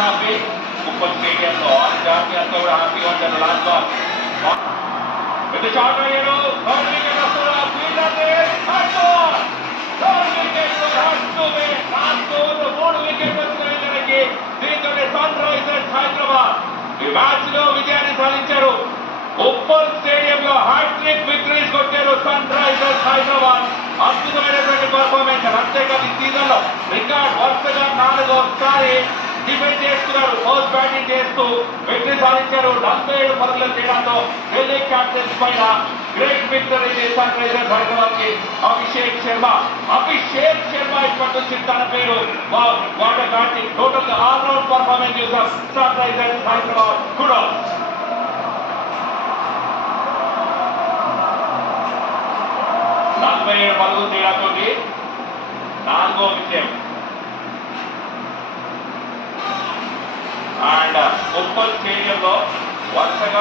Happy. Uppal స్టేడియంలో all జాతి అంతా కూడా హ్యాపీగా ఉంటారు. లాస్ట్ బాల్ పెద్ద షాట్ అయ్యాడు. థర్డ్ వికెట్ వస్తున్నా మూడు వికెట్ వచ్చిన వీళ్ళకి. దీంతో సన్ రైజర్స్ హైదరాబాద్ ఈ మ్యాచ్ లో విజయాన్ని సాధించారు. ఉప్పల్ స్టేడియంలో హ్యాట్రిక్ విక్టరీస్ కొట్టారు సన్ రైజర్స్ హైదరాబాద్. అద్భుతమైనటువంటి పర్ఫార్మెన్స్. అంతేకాదు ఈ సీజన్ లో రికార్డ్ వరుసగా 4వ డిఫెండ్ చేస్తున్నారు. ఫస్ట్ బ్యాటింగ్ చేస్తూ విక్టరీ సాధించారు. 47 పరుగుల తేడాతో ఢిల్లీ క్యాపిటల్స్ పైన great victory Sunrisers Hyderabad కి. అభిషేక్ శర్మ ఇప్పటి నుంచి తన పేరు వాట దాటి టోటల్ ఆల్రౌండ్ పర్ఫార్మెన్స్ చూసాం సన్ రైజర్స్ హైదరాబాద్ కూడా. 47 పరుగుల తేడాతో 4వ విజయం. అండ్ ఉప్పల్ స్టేడియంలో వరుసగా